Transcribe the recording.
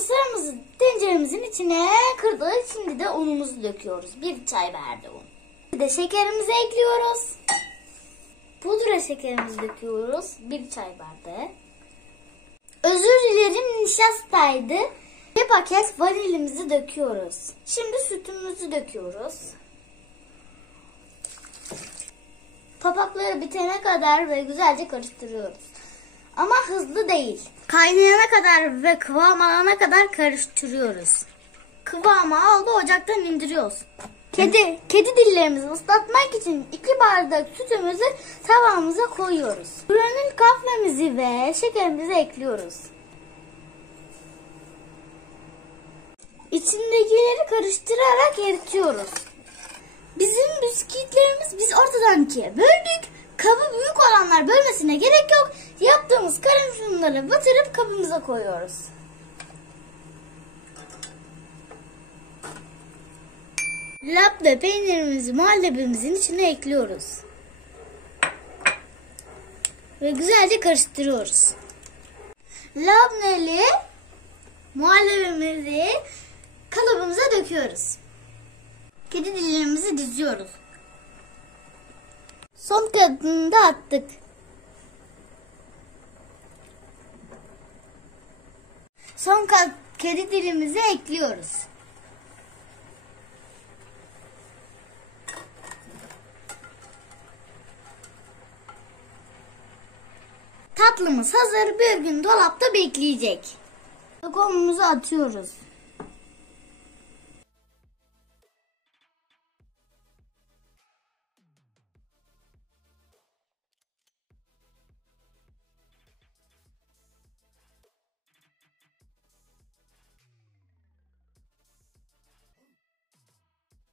sıramızı tenceremizin içine kırdık. Şimdi de unumuzu döküyoruz. 1 çay bardağı un. Bir de şekerimizi ekliyoruz. Pudra şekerimizi döküyoruz. 1 çay bardağı. Özür dilerim, nişastaydı. 1 paket vanilimizi döküyoruz. Şimdi sütümüzü döküyoruz. Topakları bitene kadar ve güzelce karıştırıyoruz. Ama hızlı değil. Kaynayana kadar ve kıvam alana kadar karıştırıyoruz. Kıvamı aldı, ocaktan indiriyoruz. Kedi dillerimizi ıslatmak için 2 bardak sütümüzü tavamıza koyuyoruz. Granül kahvemizi ve şekerimizi ekliyoruz. İçindekileri karıştırarak eritiyoruz. Bizim bisküvilerimiz biz ortadan ikiye böldük. Kabı büyük olanlar bölmesine gerek yok. Yaptığımız karamelileri batırıp kabımıza koyuyoruz. Labne peynirimizi muhallebimizin içine ekliyoruz. Ve güzelce karıştırıyoruz. Labneli muhallebimizi kalıbımıza döküyoruz. Kedi dillerimizi diziyoruz. Son katını da attık. Son kat kedi dilimizi ekliyoruz. Tatlımız hazır, bir gün dolapta bekleyecek. Lokumumuzu atıyoruz.